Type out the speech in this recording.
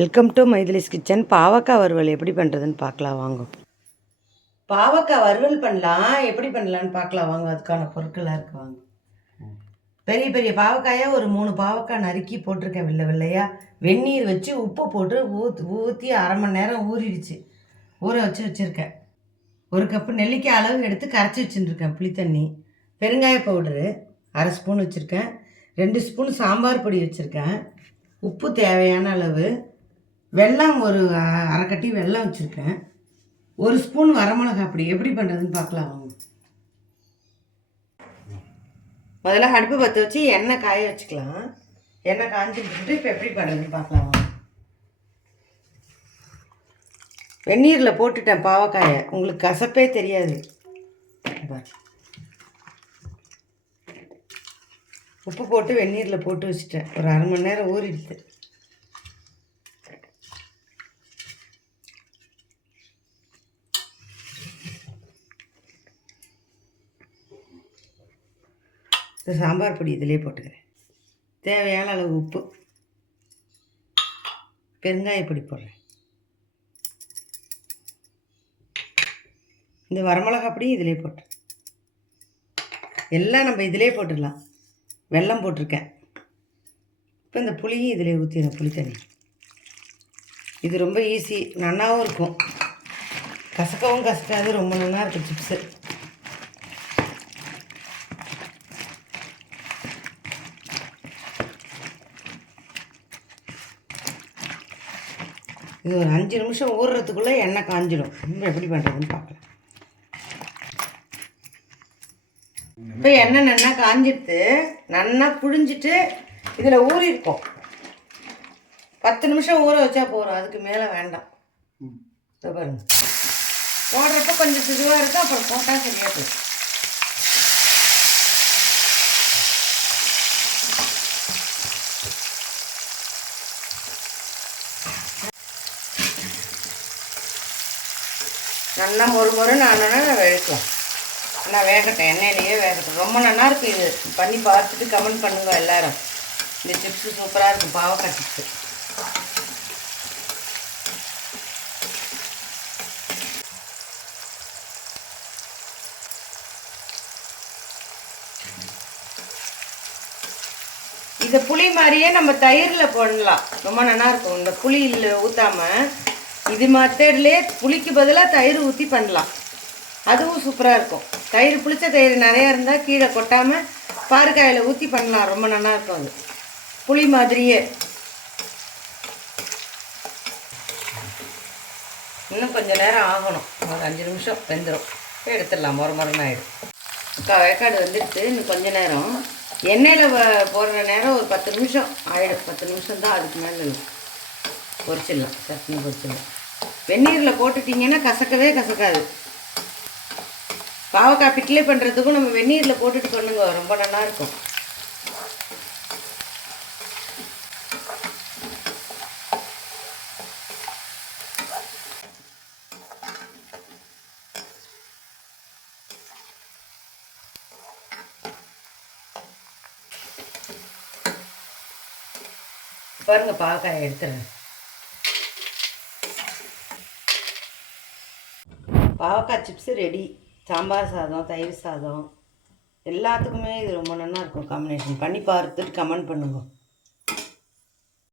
Welcome to மைதிலிஸ் kitchen. பாவக்காய் வறுவல் எப்படி பண்ணுறதுன்னு பார்க்கலாம் வாங்க. பாவக்காய் வறுவல் பண்ணலாம், எப்படி பண்ணலான்னு பார்க்கலாம் வாங்க. அதுக்கான பொருட்களாக இருக்கு வாங்க. பெரிய பெரிய பாவக்காயாக ஒரு 3 பாவக்காய் நறுக்கி போட்டிருக்கேன். வெள்ளையாக வெந்நீர் வச்சு உப்பு போட்டு ஊற்றி அரை மணி நேரம் ஊறிடுச்சு. ஊற வச்சுருக்கேன். 1 கப்பு நெல்லிக்காய் அளவு எடுத்து கரைச்சி வச்சுருக்கேன் புளி தண்ணி. பெருங்காய பவுடரு 1/2 ஸ்பூன் வச்சுருக்கேன். 2 ஸ்பூன் சாம்பார் பொடி வச்சுருக்கேன். உப்பு தேவையான அளவு. வெல்லம் ஒரு அரை கட்டி வெல்லம் வச்சுருக்கேன். 1 ஸ்பூன் வரமிளகா பொடி. எப்படி பண்ணுறதுன்னு பார்க்கலாம் வாங்க. முதல்ல அடுப்பு பற்ற வச்சு எண்ணெய் காய வச்சுக்கலாம். எண்ணெய் காஞ்சிட்டு இப்போ எப்படி பண்ணுறதுன்னு பார்க்கலாம் வாங்க. வெந்நீரில் போட்டுட்டேன் பாவக்காயை, உங்களுக்கு கசப்பே தெரியாது. உப்பு போட்டு வெந்நீரில் போட்டு வச்சுட்டேன். ஒரு அரை மணி நேரம் ஊறிடுது. இந்த சாம்பார் பொடி இதிலே போட்டுக்கிறேன். தேவையான அளவு உப்பு, பெருங்காய பொடி போடுறேன். இந்த வரமிளகா பொடி இதிலே போட்டு எல்லாம் நம்ம இதிலே போட்டுடலாம். வெல்லம் போட்டிருக்கேன். இப்போ இந்த புளியும் இதிலே ஊற்றிடுறேன், புளி தண்ணி. இது ரொம்ப ஈஸி, நல்லாவும் இருக்கும். கசக்கவும் கசக்காது, ரொம்ப நல்லா இருக்கும் சிப்ஸு. இது ஒரு 5 நிமிஷம் ஊறுறதுக்குள்ளே எண்ணெய் காஞ்சிடும். நம்ம எப்படி பண்ணுறதுன்னு பார்க்கலாம். இப்போ எண்ணெய் நல்லா காஞ்சிடுத்து. நல்லா புழிஞ்சிட்டு இதில் ஊறியிருக்கோம். 10 நிமிஷம் ஊற வச்சா போகிறோம், அதுக்கு மேலே வேண்டாம். இதை பாருங்க, போடுறப்ப கொஞ்சம் சிதுவாக இருக்கும், அப்புறம் போட்டால் சரியாக போயிடும். நல்லா மொறுன்னு ஆனோன்னா வேகலாம். நல்லா வேகட்டும், எண்ணெயிலேயே வேகட்டும். ரொம்ப நல்லாயிருக்கும். இது பண்ணி பார்த்துட்டு கமெண்ட் பண்ணுங்க எல்லோரும். இந்த சிப்ஸு சூப்பராக இருக்கும், பாவக்காய் சிப்ஸு. இந்த புளி மாதிரியே நம்ம தயிரில் போடலாம், ரொம்ப நல்லாயிருக்கும். இந்த புளியில் ஊற்றாமல் இது மெத்தட்லேயே புளிக்கு பதிலாக தயிர் ஊற்றி பண்ணலாம், அதுவும் சூப்பராக இருக்கும். தயிர், புளிச்ச தயிர் நிறையா இருந்தால் கீழே கொட்டாமல் பாருக்காயில் ஊற்றி பண்ணலாம், ரொம்ப நல்லாயிருக்கும். அது புளி மாதிரியே. இன்னும் கொஞ்சம் நேரம் ஆகணும், ஒரு 5 நிமிஷம் வெந்துடும். எடுத்துடலாம், மொறுன்னு ஆகிடும். வேக்காடு வந்துடுச்சு. இன்னும் கொஞ்சம் நேரம் எண்ணெயில் போடுற நேரம் ஒரு 10 நிமிஷம் ஆகிடும். 10 நிமிஷம் தான், அதுக்கு மேலே பொரிச்சிடலாம், சட்னி பொரிச்சிடலாம். வெந்நீரில் போட்டுட்டிங்கன்னா கசக்கவே கசக்காது. பாவக்காய் பிட்லே பண்ணுறதுக்கும் நம்ம வெந்நீரில் போட்டுட்டு பண்ணுங்க, ரொம்ப நல்லாயிருக்கும். பாருங்க, பாவக்காயை எடுத்துறேன். பாவக்காய் சிப்ஸு ரெடி. சாம்பார் சாதம், தயிர் சாதம் எல்லாத்துக்குமே இது ரொம்ப நல்லா இருக்கும் காம்பினேஷன். பண்ணி பார்த்துட்டு கமெண்ட் பண்ணுங்க.